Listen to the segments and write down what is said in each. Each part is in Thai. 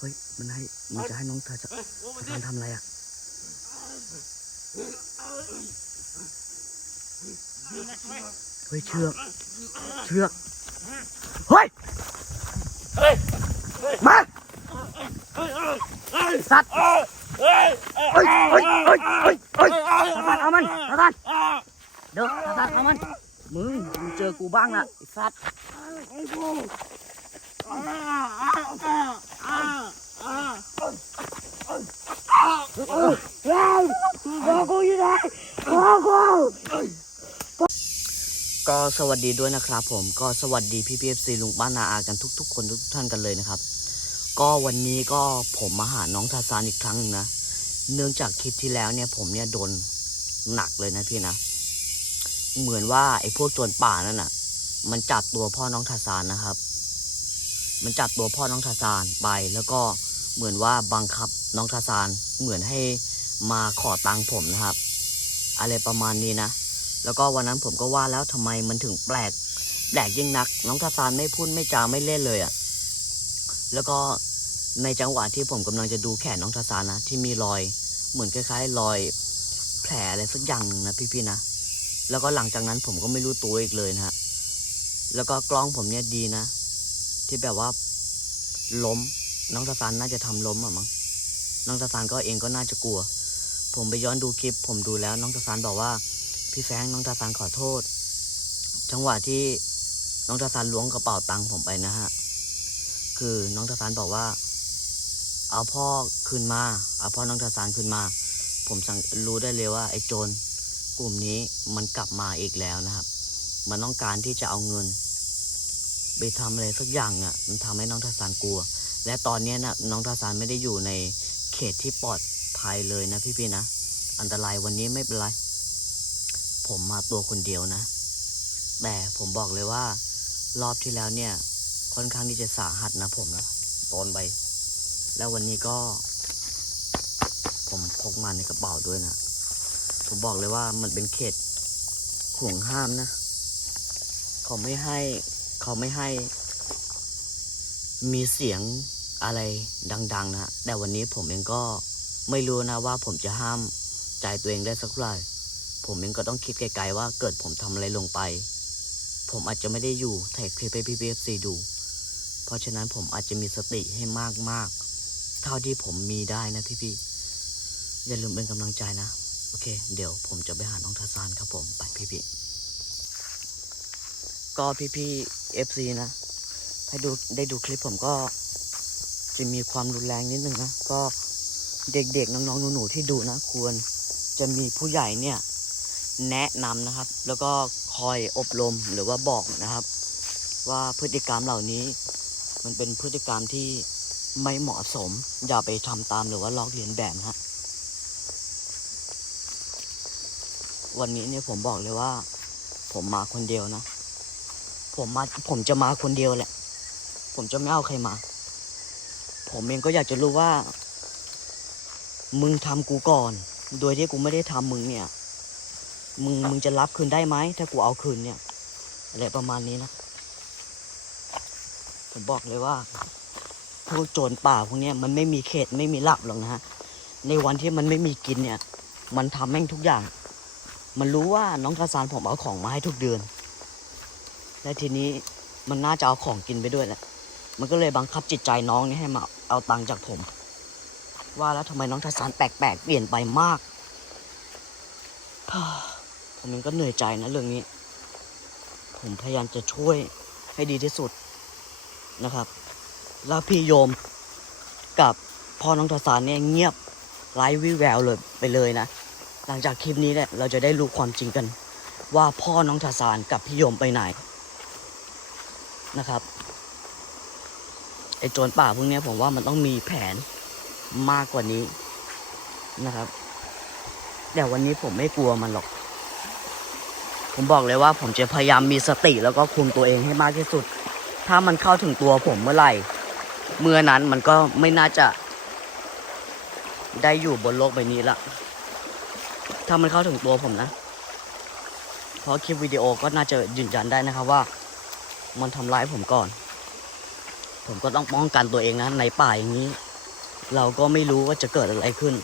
เฮ้ย มันให้ มันจะให้น้องทาจะเฮ้ยโอ้มันทาดินทำอะไรอะเฮ้ยเชือก เชือก เฮ้ย มาสัตว์เฮ้ยเฮ้ยเฮ้ยเฮ้ยเฮ้ยเฮ้ยเฮ้ยทาทานเอามันทาทานเดี๋ยวทาทานเอามัน มึงมึงเจอกูบ้างนะสัตว์ไอ้ กูอยู่ไหนกูก็สวัสดีด้วยนะครับ ผมก็สวัสดีพี่พีเอฟซีลุงป้านาอากันทุก ๆ คนทุกท่านกันเลยนะครับ ก็วันนี้ก็ผมมาหาน้องทาซานอีกครั้งหนึงนะเนื่องจากคลิปที่แล้วเนี่ยผมเนี่ยโดนหนักเลยนะพี่นะ เหมือนว่าไอ้พวกโจรป่านั่นน่ะ มันจับตัวพ่อน้องทาซานนะครับ มันจับตัวพ่อน้องทาซานไปแล้วก็ เหมือนว่าบังคับน้องทาซานเหมือนให้มาขอตังค์ผมนะครับ อะไรประมาณนี้นะ แล้วก็วันนั้นผมก็ว่าแล้วทำไมมันถึงแปลก แปลกยิ่งนัก น้องทาซานไม่พูดไม่จาไม่เล่นเลยอะ่ะ แล้วก็ในจังหวะที่ผมกำลังจะดูแขนน้องทาซานนะที่มีรอย เหมือนคล้ายๆรอย แผลอะไรสักอย่างหนึ่งนะพี่ๆนะ แล้วก็หลังจากนั้นผมก็ไม่รู้ตัวอีกเลยนะฮะ แล้วก็กล้องผมเนี่ยดีนะ ที่แบบว่าล้ม น้องทาซานน่าจะทำล้มอะมั้งน้องทาซานก็เองก็น่าจะกลัว ผมไปย้อนดูคลิป ผมดูแล้วน้องทาซานบอกว่า พี่แฟงน้องตาซานขอโทษ จังหวะที่น้องตาซานล้วงกระเป๋าตังค์ผมไปนะฮะคือน้องตาซานบอกว่า เอาพ่อคืนมาเอาพ่อน้องตาซานคืนมา ผมสังรู้ได้เลยว่าไอ้โจรกลุ่มนี้มันกลับมาอีกแล้วนะครับ มันต้องการที่จะเอาเงิน ไปทำอะไรสักอย่างเนี่ยมันทำให้น้องตาซานกลัว และตอนนี้นะน้องตาซานไม่ได้อยู่ในเขตที่ปลอดภัยเลยนะพี่ๆนะ อันตรายวันนี้ไม่เป็นไร ผมมาตัวคนเดียวนะ แต่ผมบอกเลยว่ารอบที่แล้วเนี่ย ค่อนข้างที่จะสาหัสนะผมนะโดนไป แล้ววันนี้ก็ ผมพกมาในกระเป๋าด้วยนะ ผมบอกเลยว่ามันเป็นเขตห่วงห้ามนะ เขาไม่ให้ เขาไม่ให้ มีเสียงอะไรดัง ๆ นะ แต่วันนี้ผมเองก็ไม่รู้นะว่าผมจะห้ามใจตัวเองได้สักเท่าไหร่ผมเองก็ต้องคิดไกลๆว่าเกิดผมทำอะไรลงไป ผมอาจจะไม่ได้อยู่ถ่ายคลิปให้พี่พีเอฟซีดู เพราะฉะนั้นผมอาจจะมีสติให้มากๆ เท่าที่ผมมีได้นะพี่ๆ อย่าลืมเป็นกำลังใจนะ โอเค เดี๋ยวผมจะไปหาน้องทาซานครับผม ไปพี่ๆ ก็พี่ๆเอฟซีนะ ให้ดูได้ดูคลิปผมก็จะมีความรุนแรงนิดนึงนะ ก็เด็กๆ น้องๆหนูๆที่ดูนะ ควรจะมีผู้ใหญ่เนี่ย แนะนำนะครับ แล้วก็คอยอบรมหรือว่าบอกนะครับ ว่าพฤติกรรมเหล่านี้ มันเป็นพฤติกรรมที่ไม่เหมาะสม อย่าไปทำตามหรือว่าลอกเลียนแบบฮะวันนี้เนี่ยผมบอกเลยว่า ผมมาคนเดียวนะ ผมมาผมจะมาคนเดียวแหละ ผมจะไม่เอาใครมา ผมเองก็อยากจะรู้ว่า มึงทำกูก่อน โดยที่กูไม่ได้ทำมึงเนี่ย มึงมึงจะรับคืนได้ไหมถ้ากูเอาคืนเนี่ยอะไรประมาณนี้นะ ผมบอกเลยว่าพวกโจรป่าพวกนี้มันไม่มีเขตไม่มีหลักหรอกนะฮะ ในวันที่มันไม่มีกินเนี่ย มันทำแม่งทุกอย่าง มันรู้ว่าน้องทาซานผมเอาของมาให้ทุกเดือน และทีนี้มันน่าจะเอาของกินไปด้วยแหละ มันก็เลยบังคับจิตใจน้องนี่ให้มาเอาตังค์จากผม ว่าแล้วทำไมน้องทาซานแปลกๆเปลี่ยนไปมาก ผมเองก็เหนื่อยใจนะเรื่องนี้ ผมพยายามจะช่วยให้ดีที่สุดนะครับ แล้วพี่โยมกับพ่อน้องทศานเนี่ยเงียบไร้วิแววเลยไปเลยนะ หลังจากคลิปนี้เนี่ยเราจะได้รู้ความจริงกัน ว่าพ่อน้องทศานกับพี่โยมไปไหนนะครับ ไอ้โจรป่าพวกนี้ผมว่ามันต้องมีแผนมากกว่านี้นะครับ แต่วันนี้ผมไม่กลัวมันหรอก ผมบอกเลยว่าผมจะพยายามมีสติแล้วก็คุมตัวเองให้มากที่สุด ถ้ามันเข้าถึงตัวผมเมื่อไหร่ เมื่อนั้นมันก็ไม่น่าจะ ได้อยู่บนโลกใบนี้ละ ถ้ามันเข้าถึงตัวผมนะ เพราะคลิปวิดีโอก็น่าจะยืนยันได้นะครับว่า มันทำร้ายผมก่อน ผมก็ต้องป้องกันตัวเองนะ ในป่าอย่างนี้ เราก็ไม่รู้ว่าจะเกิดอะไรขึ้น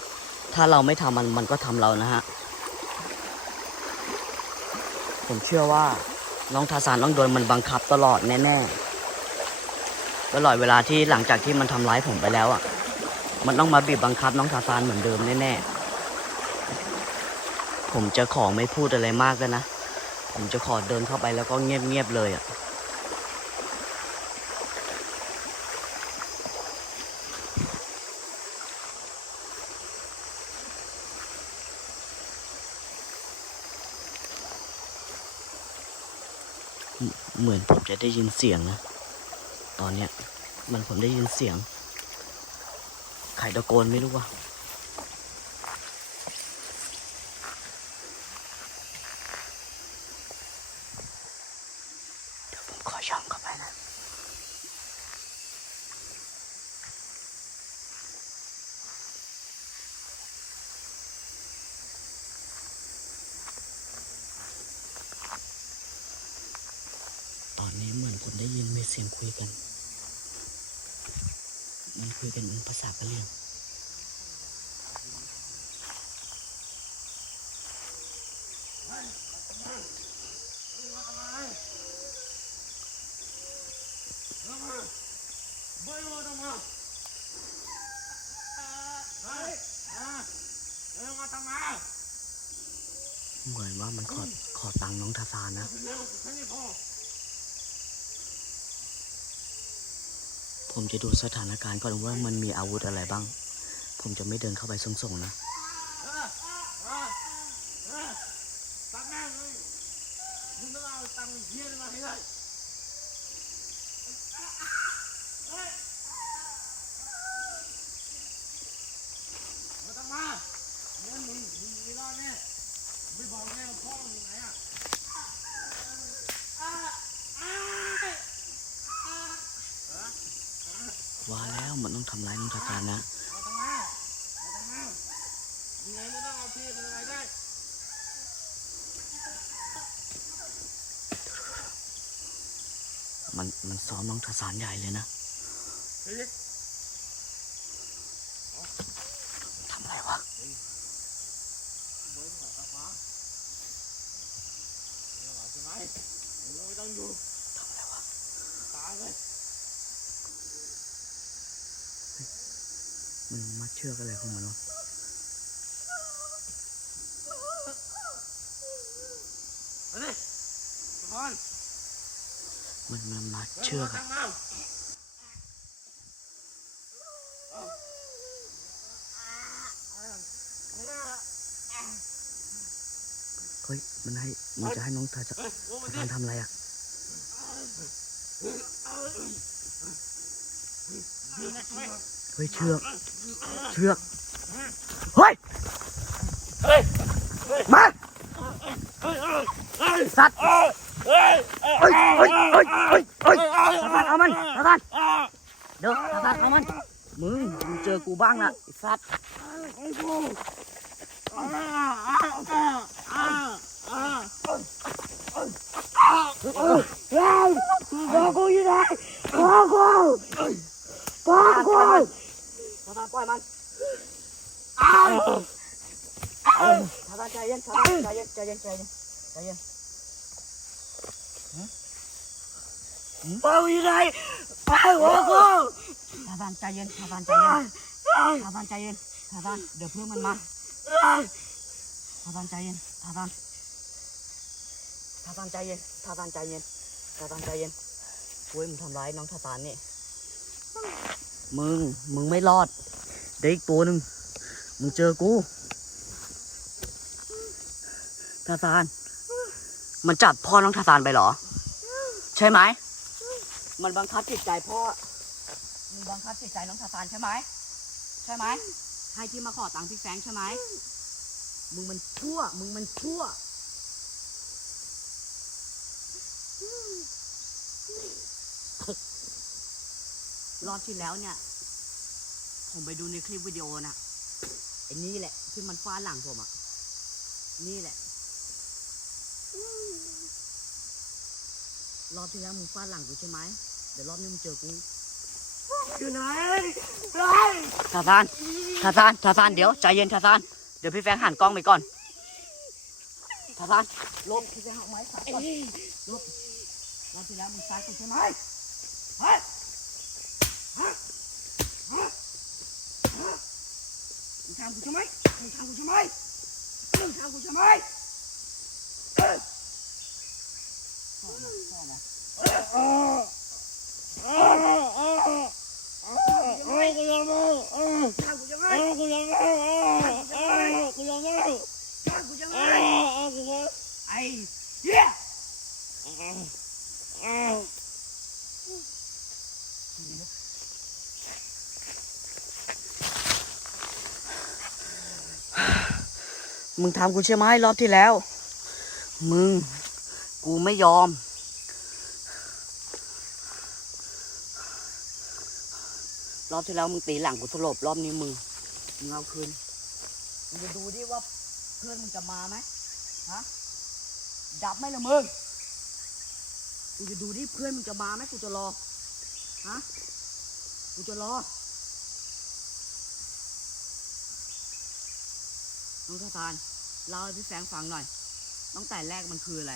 ถ้าเราไม่ทำมันมันก็ทำเรานะฮะ ผมเชื่อว่าน้องทาสานต้องโดนมันบังคับตลอดแน่ๆตลอดเวลาที่หลังจากที่มันทำร้ายผมไปแล้วอะ มันต้องมาบีบบังคับน้องทาสานเหมือนเดิมแน่ๆผมจะขอไม่พูดอะไรมากแล้วนะ ผมจะขอเดินเข้าไปแล้วก็เงียบๆเลยอะ เหมือนผมจะได้ยินเสียงนะ ตอนเนี้ย มันผมได้ยินเสียงใครตะโกนไม่รู้ว่า เดี๋ยวผมขอช่องเข้าไปนะ ตอนนี้เหมือนผมได้ยินมีเสียงคุยกัน มันคุยกัน เรียงเหมือนว่ามันขอขอตังค์น้องทาซานนะ ผมจะดูสถานการณ์ก่อนว่ามันมีอาวุธอะไรบ้าง ผมจะไม่เดินเข้าไปส่งๆนะ ตังค์แม่งเลยมึงต้องเอาตังค์เฮียนี่มาให้ได้มาตังค์มาเงินมึงมึงไม่รอดแน่ไม่บอกแน่ว่าพ่อมึงอยู่ไหนอะ ว่าแล้วมันต้องทำร้ายน้องทาซานนะ เอาตังค์มาเอาตังค์มายังไง สถานะมันมันซ้อมน้องทาซานใหญ่เลยนะทำอะไรวะไม่ต้องอยู่ ทำอะไรวะ ตายเลย มันมา เชือกอะไรของมันวะมาดิทุกคนมันมันมาเชือกอะตั้งน้เฮ้ย มันให้ มันจะให้น้องทาซานำเฮ้ยโอ้มาทาดิซานทำอะไรอะยืนนะเว้ย เฮ้ยเชือก เชือก เฮ้ย เฮ้ย มาเฮ้ยเฮ้ยสัตว์เฮ้ย เฮ้ย เฮ้ย เฮ้ย เฮ้ยเฮ้ยเฮ้ยทาซานเอามันทาซานเดี๋ยวทาซานเอามัน มึงมึงเจอกูบ้างนะไอ้สัตว์ไอ้กูอ่าอ่าอ่าอ่าอ่าพ่อกูอยู่ไหนพ่อกูพ่อกู ทาซานปล่อยมันอ้าวทาซานใจเย็นทาซานใจเย็นใจเย็นใจเย็นใจเย็นพ่อกูอยู่ไหนไปหัวกูทาซานใจเย็นทาซานใจเย็นทาซานใจเย็นทาซานเดี๋ยวเพื่อนมันมาทาซานใจเย็นทาซานทาซานใจเย็นทาซานใจเย็นทาซานใจเย็นเฮ้ยมึงทำร้ายน้องทาซานนี่ มึง มึงไม่รอด เด็กอีกตัวหนึ่งมึงเจอกูทาซาน มันจับพ่อน้องทาซานไปเหรอ ใช่ไหม มันบังคับจิตใจพ่อ มึงบังคับจิตใจน้องทาซานใช่ไหม ใช่ไหม ให้ที่มาขอตังค์พี่แฟงใช่ไหม มึงมันชั่ว มึงมันชั่ว รอบที่แล้วเนี่ย ผมไปดูในคลิปวิดีโอน่ะไอ้นี่แหละ ที่มันฟาดหลังผมอะนี่แหละ รอบที่แล้วมึงฟาดหลังกูใช่ไหมเดี๋ยวรอบนี้มึงเจอกูอยู่ไหนไปทาซานทาซานทาซานเดี๋ยวใจเย็นทาซานเดี๋ยวพี่แฟงหันกล้องไปก่อนทาซานลบพี่แฟงเอาไม้ซ้ายก่อนลบรอบที่แล้วมึงซ้ายกูใช่ไหมเฮ้ย มึงทำกูใช่ไหมมึงทำกูใช่ไมึงทำกูใช่ไหมรอบที่แล้ว มึง กูไม่ยอม รอบที่แล้วมึงตีหลังกูสลบรอบนี้มึงมึงเอาคืนมึงจะดูดิว่าเพื่อนมึงจะมาไหมฮะดับไหมละมึงกูจะดูดิเพื่อนมึงจะมาไหมกูจะรอ ฮะ กูจะรอ น้องทศานเล่าให้พี่แฟรงค์ฟังหน่อย ตั้งแต่แรกมันคืออะไร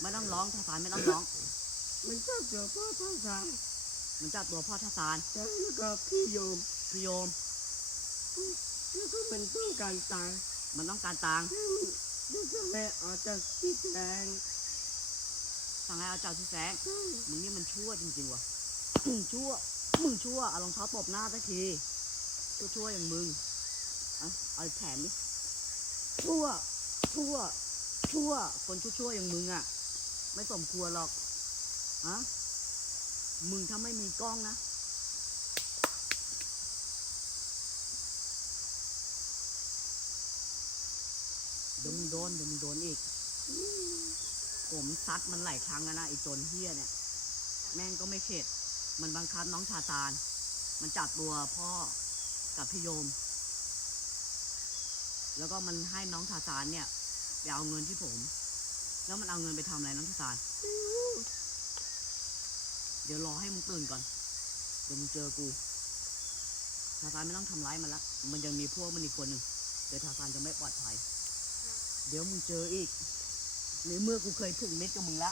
ไม่ต้องร้องทศานไม่ต้องร้อง มันชอบเจอพ่อพ่อสาวมันจับตัวพ่อทศานแล้วก็พี่โยมพี่โยม แล้วก็เป็นต้องการตายมันต้องการตังค์แล้วก็แม่ออกจากที่แดงสั่งให้เอาเจ้าที่แสงมึงนี่มันชั่วจริงๆว่ะมึงชั่ว มึงชั่วเอารองเท้าตบหน้าสักที ชั่วชั่วๆอย่างมึงเอาเอาแถมดิชั่ว ชั่ว ชั่ว คนชั่วชั่วๆอย่างมึงอะ ไม่สมควรหรอกฮะมึงถ้าไม่มีกล้องนะเดี๋ยวมึงโดนเดี๋ยวมึงโดนอีก ผมซัดมันหลายครั้งแล้วนะไอ้โจนเฮียเนี่ย แม่งก็ไม่เข็ด มันบังคับน้องชาตาน มันจับตัวพ่อ กับพี่โยม แล้วก็มันให้น้องชาตานเนี่ยไปเอาเงินที่ผม แล้วมันเอาเงินไปทำอะไรน้องชาตานเดี๋ยวรอให้มึงตื่นก่อน เดี๋ยวมึงเจอกูชาตานไม่ต้องทำร้ายมันละ มันยังมีพวกมันอีกคนหนึ่ง เดี๋ยวชาตานจะไม่ปลอดภัย เดี๋ยวมึงเจออีกในเมื่อกูเคยผูกมิตรกับมึงละ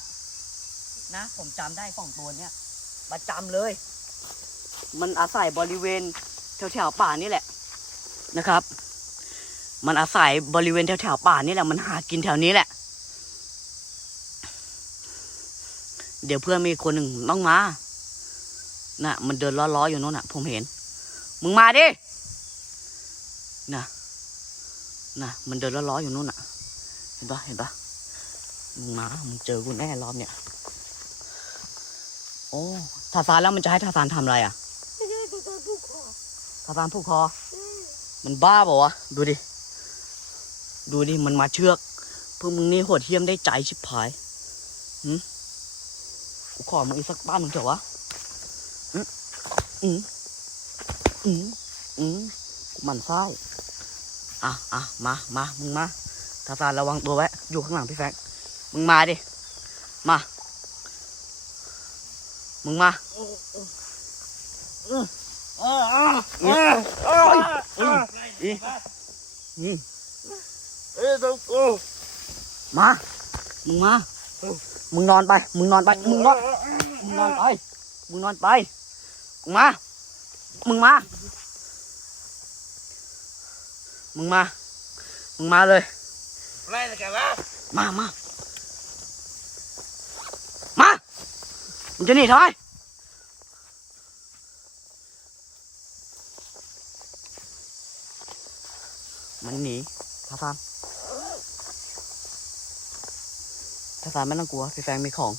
นะ ผมจำได้สองตัวเนี่ยประจำเลย มันอาศัยบริเวณ แถวๆป่านี่แหละนะครับ มันอาศัยบริเวณแถวๆป่านี่แหละ มันหากินแถวนี้แหละ เดี๋ยวเพื่อนมีคนหนึ่งต้องมา น่ะ มันเดินล้อๆอยู่โน่นน่ะ ผมเห็น มึงมาดิ น่ะ น่ะ มันเดินล้อๆอยู่โน่นน่ะ เห็นปะเห็นปะมึงมา มึงเจอกูแน่รอบเนี่ย โอ้ทาซานแล้วมันจะให้ทาซานทำอะไรอะ ไม่ใช่ตัวตัวผู้คอ ทาซานผูกคอ มันบ้าเปล่าวะ ดูดิ ดูดิ มันมาเชือกพวกมึงนี่โหดเหี้ยมได้ใจชิบหายหืมกูขอมึงอีกสักบ้านมึงเถอะวะอืมอืมอืมอืมกูมันไส้า อะอะมามามึงมาทาซานระวังตัวไว้ อยู่ข้างหลังพี่แฟงมึงมาดิ มา มึงมาเออเอ อเออเออเออเออเอออีอืมเออตัวกูมามึงมามึงนอนไป มึงนอนไป มึงนอน มึงนอนไป มึงนอนไป มึงมา มึงมา มึงมา มึงมาเลยอะไรนะแกวะมามา มา มึงจะหนีทำไม มันหนีท้าซานท้าซานไม่ต้องกลัว พี่แฟงมีของ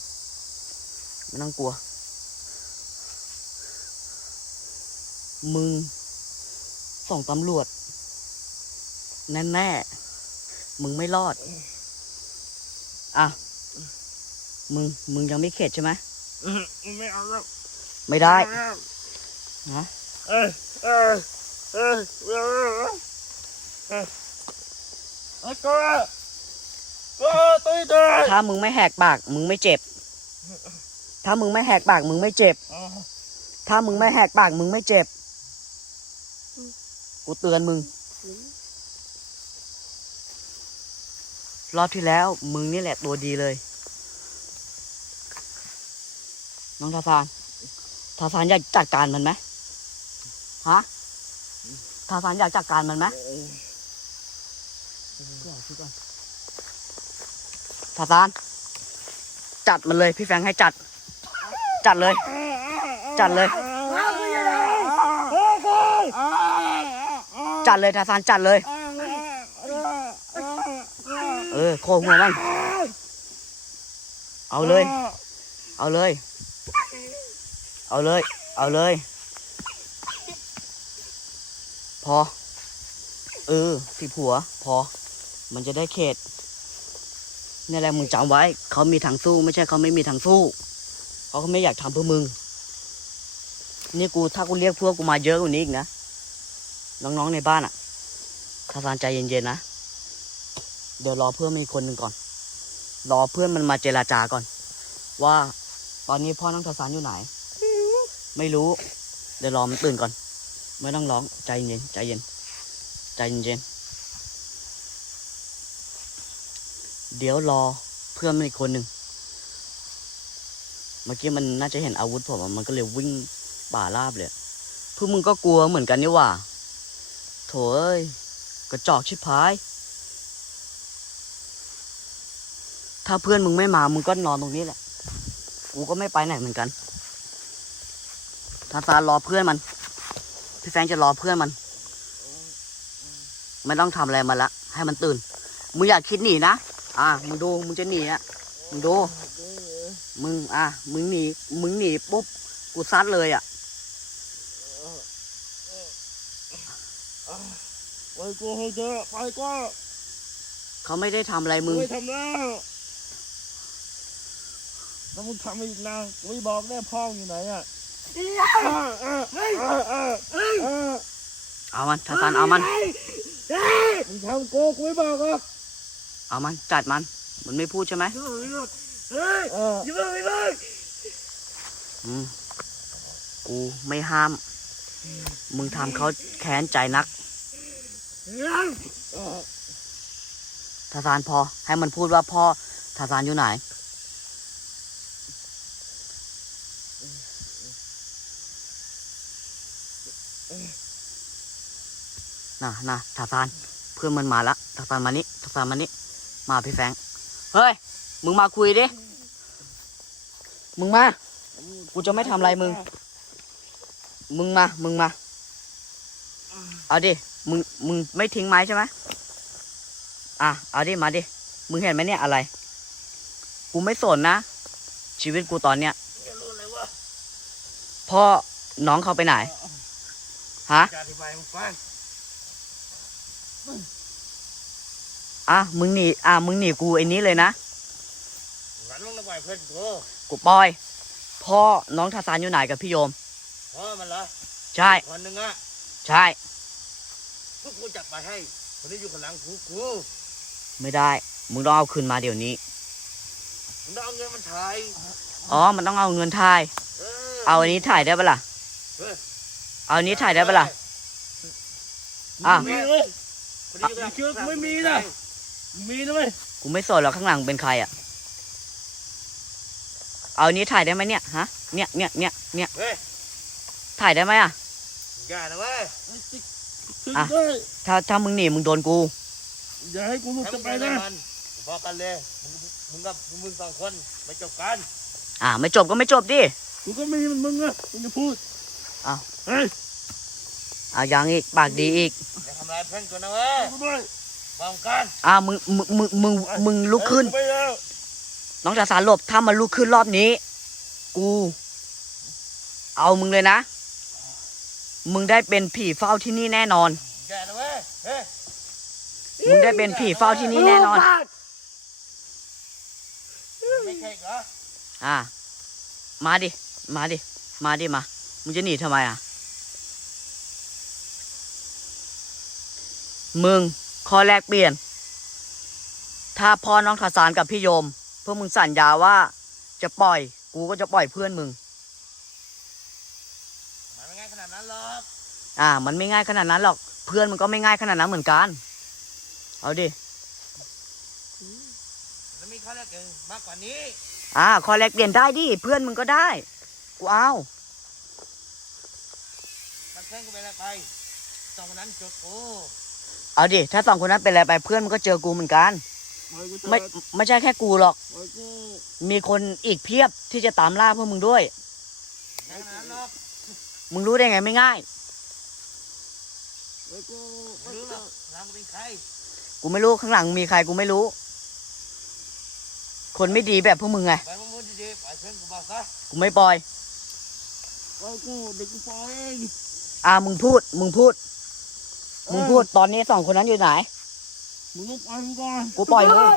ไม่ต้องกลัว มึง ส่งตำรวจ แน่แน่ๆมึงไม่รอด อะ มึง มึงยังไม่เข็ดใช่ไหมไม่เอาแล้ว ไม่ได้นะเออเออเออ ไอ้กูกูตุ้ยตุ้ยถ้ามึงไม่แหกปาก มึงไม่เจ็บ ถ้ามึงไม่แหกปาก มึงไม่เจ็บ ถ้ามึงไม่แหกปาก มึงไม่เจ็บ กูเตือนมึง รอบที่แล้ว มึงนี่แหละตัวดีเลย น้องทาซานทาซานอยากจัดการมันไหมฮะทาซานอยากจัดการมันไหม ทาซานจัดมันเลยพี่แฟงให้จัด จัดเลย จัดเลย จัดเลยทาซานจัดเลย เออโคหัวมัน เอาเลย เอาเลย เอาเลย เอาเลย พอ เออสิผัว พอ มันจะได้เขตนี่แหละมึงจำไว้ เขามีทางสู้ไม่ใช่เขาไม่มีทางสู้ เขาก็ไม่อยากทำเพื่อมึง นี่กูถ้ากูเรียกพวกกูมาเยอะกว่านี้อีกนะ น้องๆในบ้านอะทาซานใจเย็นๆนะ เดี๋ยวรอเพื่อนมีคนหนึ่งก่อน รอเพื่อนมันมาเจราจาก่อน ว่าตอนนี้พ่อน้องทาซานอยู่ไหน ไม่รู้ เดี๋ยวรอมันตื่นก่อน ไม่ต้องร้องใจเย็นใจเย็น ใจเย็น เดี๋ยวรอเพื่อนมันอีกคนหนึ่งเมื่อกี้มันน่าจะเห็นอาวุธผมมันก็เลยวิ่งป่าราบเลยพวกมึงก็กลัวเหมือนกันนี่หว่าโถเอ้ยกระจอกชิบหาย ถ้าเพื่อนมึงไม่มา มึงก็นอนตรงนี้แหละ กูก็ไม่ไปไหนเหมือนกันทาซานรอเพื่อนมัน พี่แฟงจะรอเพื่อนมัน ไม่ต้องทำอะไรมันละ ให้มันตื่น มึงอยากคิดหนีนะ อะมึงดูมึงจะหนีอะมึงดู มึงอะมึงหนีมึงหนีปุ๊บกูซัดเลยอะไปกูให้เจอไปก็เขาไม่ได้ทำอะไรมึงไม่ทำแล้วถ้ามึงทำอีกนะกูไม่บอกแน่พ่ออยู่ไหนอะเออเออเออเออเออเออเอามันทาซานเอามันมึงทำกูกูไม่บอกหรอก เอามันจัดมัน มันไม่พูดใช่ไหมเฮ้ยอย่าเพิ่งอย่าเพิ่งอืมกูไม่ห้าม มึงทำเขาแค้นใจนักเออทาซานพอ ให้มันพูดว่าพ่อทาซานอยู่ไหน น่ะน่ะทาซาน เพื่อนมันมาละทาซานมานี่ทาซานมานี่ มาพี่แฟรงค์เฮ้ย มึงมาคุยดิ มึงมา กูจะไม่ทำอะไรมึง มึงมา มึงมา เอาดิ มึง มึงไม่ทิ้งไม้ใช่ไหมอะ เอาดิ มาดิ มึงเห็นไหมเนี่ยอะไร กูไม่สนนะ ชีวิตกูตอนเนี้ยอย่ารู้เลยว่าพ่อน้องเขาไปไหน ฮะจะ อธิบายมึงฟังอะมึงหนีอะมึงหนีกูไอ้นี้เลยนะงั้นมึงระบายเพื่อนกูกูปล่อยพ่อน้องทาซานอยู่ไหนกับพี่โยมพ่อมันเหรอใช่คนหนึ่งอะใช่พวกกูจัดไปให้คนที่อยู่ข้างหลังกูกูไม่ได้ มึงต้องเอาคืนมาเดี๋ยวนี้มึงต้องเอาเงินมันถ่ายอ๋อมันต้องเอาเงินถ่ายเออเอาอันนี้ถ่ายได้ปะล่ะเฮ้ยเอาอันนี้ถ่ายได้ปะล่ะอะมีเลยคนที่อยู่ข้างหลังเชือกไม่มีนะ มีนะเว้ยกูไม่สนหรอกข้างหลังเป็นใครอะ เอาอันนี้ถ่ายได้ไหมเนี่ยฮะ เนี่ยเนี่ยเนี่ยเนี่ยเฮ้ยถ่ายได้ไหมอะอย่านะเว้ยถึงอะด้วยถ้าถ้ามึงหนีมึงโดนกู อย่าให้กูหลุดให้จะมึงไปไปนะมันพอกันเลยมึงมึงกับมึงสองคนไปจบกัน อ่า ไม่จบก็ไม่จบดิกูก็ไม่มันมึงอะมึงจะพูดอ้าวเฮ้ยเอายังอีกปากดีอีกอย่าทำร้ายเพื่อนกูนะเว้ย กูด้วยป้องกันอ่ามึงมึงมึงมึงมึงลุกขึ้น ไปแล้วน้องจาสารหลบถ้ามันลุกขึ้นรอบนี้ กู เอามึงเลยนะ มึงได้เป็นผีเฝ้าที่นี่แน่นอนอย่านะเว้ยเฮ้ยมึงได้เป็นผีเฝ้าที่นี่แน่นอน ไม่ใช่เหรออ่า มาดิ มาดิ มาดิมา มึงจะหนีทำไมอะ มึง ข้อแรกเปลี่ยน ถ้าพ่อน้องทาสานกับพี่โยมพวกมึงสัญญาว่าจะปล่อย กูก็จะปล่อยเพื่อนมึง มันไม่ง่ายขนาดนั้นหรอกอ่า มันไม่ง่ายขนาดนั้นหรอก เพื่อนมันก็ไม่ง่ายขนาดนั้นเหมือนกัน เอาดิ มันมีข้อแรกเองมากกว่านี้ อ่าคอแลกเปลี่ยนได้ดิ เพื่อนมึงก็ได้ กูเอา มันเพื่อนกูไปแล้วไปสองคนนั้นจุดกู เอาดิ ถ้าสองคนนั้นเป็นอะไรไปเพื่อนมันก็เจอกูเหมือนกันปล่อยกูเถอะไม่ไม่ใช่แค่กูหรอกปล่อยกูมีคนอีกเพียบที่จะตามล่าพวกมึงด้วยง่ายขนาดนั้นหรอกมึงรู้ได้ไงไม่ง่ายปล่อยกูไม่รู้หรอกเราเป็นใครกูไม่รู้ข้างหลังมีใครกูไม่รู้ คนไม่ดีแบบพวกมึงไงไปมึงพูดดีๆปล่อยเพื่อนกูบอกซะกูไม่ปล่อยปล่อยกูเด็กกูปล่อยเองอ่ามึงพูด มึงพูด มึงพูดตอนนี้สองคนนั้นอยู่ไหน มึงต้องปล่อยกูก่อนกูปล่อยมึงอะ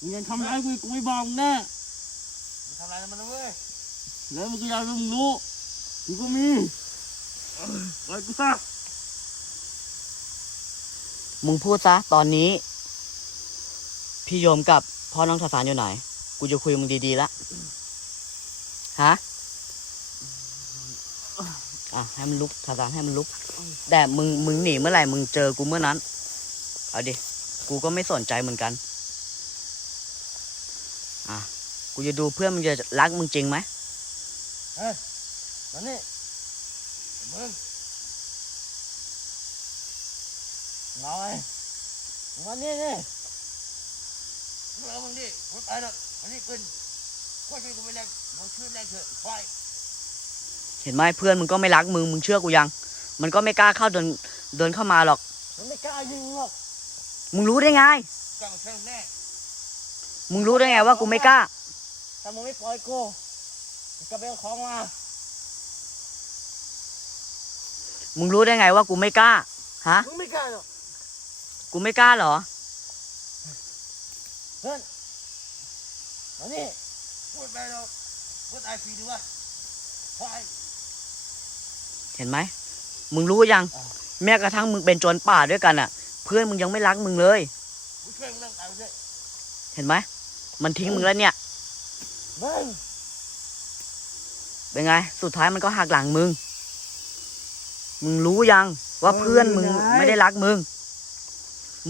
มึงยังทำร้ายกูอีกกูไม่บอกมึงแน่มึงทำอะไรมันนะเว้ยแล้วมึงก็อยากให้มึงรู้กูก็มีปล่อยกูซะมึงพูดซะตอนนี้ พี่โยมกับพ่อน้องทศานอยู่ไหน กูจะคุยกับมึงดีๆละฮะ อะให้มันลุกทศานให้มันลุก แต่มึงมึงหนีเมื่อไหร่มึงเจอกูเมื่อนั้น เอาดิ กูก็ไม่สนใจเหมือนกัน อะ กูจะดูเพื่อนมึงจะรักมึงจริงไหมเฮ้ยมานี่มึงเงาไอ้มึงมานี่นี่มึงเอามึงดิมึงตายแล้วมานี่ขึ้นว่าช่วยกูไม่แรงมึงช่วยแรงเถอะควาย เห็นไหมเพื่อนมึงก็ไม่รักมึงมึงเชื่อกูยัง มันก็ไม่กล้าเข้าเดินเดินเข้ามาหรอก มันไม่กล้ายิงหรอกมึงรู้ได้ไงกล้ามาเชิงแน่มึงรู้ได้ไงว่ากูไม่กล้า ถ้ามึงไม่ปล่อยกูมึงก็ไปเอาของมามึงรู้ได้ไงว่ากูไม่กล้า ฮะ มึงไม่กล้าหรอกกูไม่กล้าเหรอ เพื่อนมานี่พูดไปหรอกพูดตายฟรีดีวะควาย เห็นไหมมึงรู้ยังอ่าแม้กระทั่งมึงเป็นโจรป่าด้วยกันอะ เพื่อนมึงยังไม่รักมึงเลยกูช่วยมึงเรื่องตายไปด้วยเห็นไหมมันทิ้งมึงแล้วเนี่ยมึงเป็นไง สุดท้ายมันก็หักหลังมึง มึงรู้ยังว่าเพื่อนมึงไม่ได้รักมึง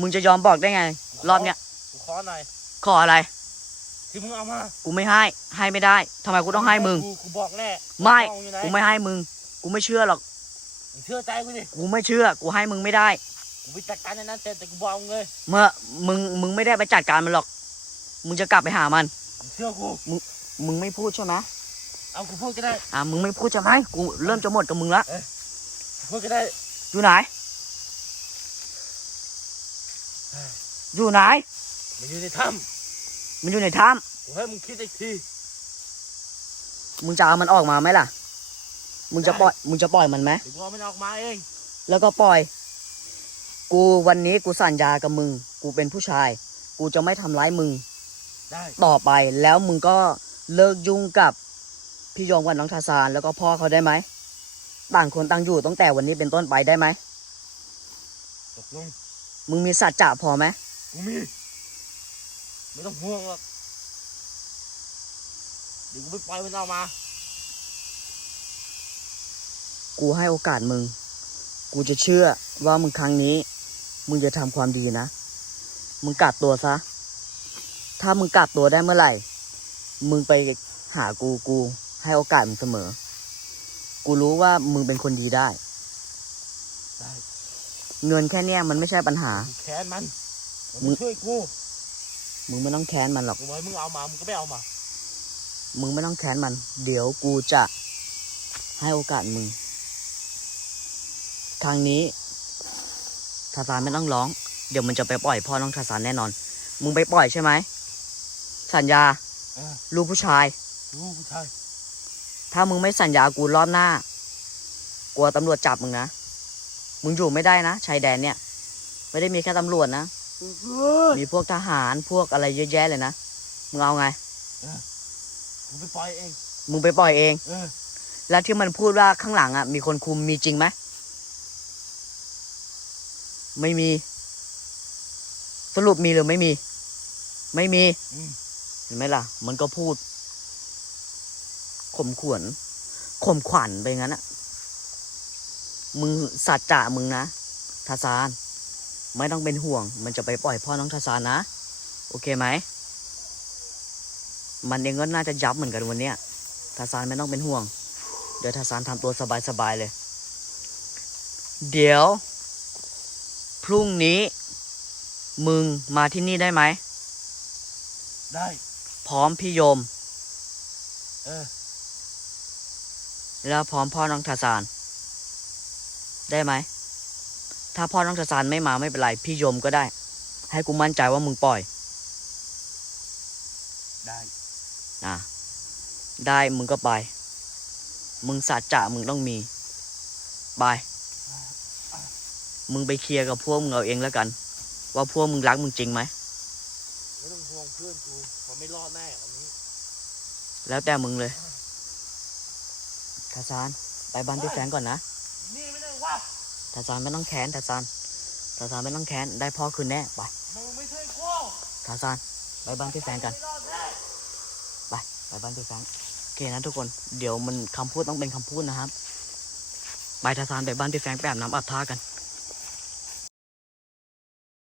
มึงจะยอมบอกได้ไง รอบเนี้ยกูขอหน่อยขออะไร ที่มึงเอามา กูไม่ให้ ให้ไม่ได้ทำไมกูต้องให้มึง กูกูบอกแน่ไม่กล้องอยู่หนกูไม่ให้มึง กูไม่เชื่อหรอก มึงเชื่อใจกูดิกูไม่เชื่อ กูให้มึงไม่ได้ กูไปจัดการในนั้นแต่แต่กูบอกมึงเลยเมื่อมึงมึงไม่ได้ไปจัดการมันหรอก มึงจะกลับไปหามัน มึงเชื่อกู มึงไม่พูดใช่ไหมเอากูพูดก็ได้ อ่ามึงไม่พูดใช่ไหมกูเริ่มจะหมดกับมึงละกูพูดก็ได้ อยู่ไหน อยู่ไหน มันอยู่ในถ้มันอยู่ในถ้ำกูให้มึงคิดอีกทีำมึงจะเอามันออกมาไหมล่ะ มึงจะปล่อย มึงจะปล่อยมันไหมเดี๋ยวกูเอามันออกมาเอง แล้วก็ปล่อย กูวันนี้กูสัญญากับมึง กูเป็นผู้ชาย กูจะไม่ทำร้ายมึง ได้ต่อไปแล้วมึงก็เลิกยุ่งกับพี่โยงกับน้องทาซานแล้วก็พ่อเขาได้ไหมต่างคนต่างอยู่ตั้งแต่วันนี้เป็นต้นไปได้ไหมตกลงมึงมีสัจจะพอไหมกูมี ไม่ต้องห่วงหรอกเดี๋ยวกูไปปล่อยมันออกมา กูให้โอกาสมึง กูจะเชื่อว่ามึงครั้งนี้ มึงจะทำความดีนะ มึงกัดตัวซะ ถ้ามึงกัดตัวได้เมื่อไหร่ มึงไปหากูกู ให้โอกาสมึงเสมอ กูรู้ว่ามึงเป็นคนดีได้ ได้เงินแค่เนี้ยมันไม่ใช่ปัญหากูแค้นมันมันมึงช่วยกูมึงไม่ต้องแค้นมันหรอก กูบอกให้มึงเอามามึงก็ไม่เอามา มึงไม่ต้องแค้นมัน เดี๋ยวกูจะให้โอกาสมึง ครั้งนี้ทาสานไม่ต้องร้อง เดี๋ยวมันจะไปปล่อยพ่อน้องทาสานแน่นอน มึงไปปล่อยใช่ไหม สัญญา เออลูกผู้ชาย รู้ผู้ชายถ้ามึงไม่สัญญากูรอบหน้า กลัวตำรวจจับมึงนะ มึงอยู่ไม่ได้นะชายแดนเนี่ย ไม่ได้มีแค่ตำรวจนะ มีพวกทหารพวกอะไรเยอะแยะเลยนะ มึงเอาไงกูไปปล่อยเอง มึงไปปล่อยเอง เออ แล้วที่มันพูดว่าข้างหลังอะมีคนคุมมีจริงไหม ไม่มี สรุปมีหรือไม่มี ไม่มีอืมเห็นไหมล่ะ มันก็พูดข่มขวนข่มขวัญไปงั้นอะมึงสัจจะมึงนะทาซาน ไม่ต้องเป็นห่วง มันจะไปปล่อยพ่อน้องทาซานนะ โอเคไหม มันเองก็น่าจะยับเหมือนกันวันเนี้ยทาซานไม่ต้องเป็นห่วง เดี๋ยวทาซานทำตัวสบายๆเลย เดี๋ยวพ รุ่งนี้ มึงมาที่นี่ได้ไหม ได้ พร้อมพี่โยม เออ แล้วพร้อมพ่อน้องทาซาน ได้ไหม ถ้าพ่อน้องทาซานไม่มาไม่เป็นไร พี่โยมก็ได้ ให้กูมั่นใจว่ามึงปล่อย ได้อะได้มึงก็ไป มึงสัจจะมึงต้องมีไป มึงไปเคลียร์กับพวกมึงเอาเองแล้วกัน ว่าพวกมึงรักมึงจริงไหมไม่ต้องห่วงเพื่อนกูมันไม่รอดแน่วันนี้ แล้วแต่มึงเลยทาซานไปบ้านพี่แฟงก่อนนะนี่ไม่ได้ว่าทาซานไม่ต้องแค้นทาซานทาซานไม่ต้องแค้นได้พ่อคืนแน่ไปมึงไม่ใช่กูทาซานไปบ้านพี่แฟงกัน ไปไปบ้านพี่แฟงโอเคนะทุกคนเดี๋ยวมันคำพูดต้องเป็นคำพูดนะครับ ไปทาซานไปบ้านพี่แฟงไปอาบน้ำอาบท่ากัน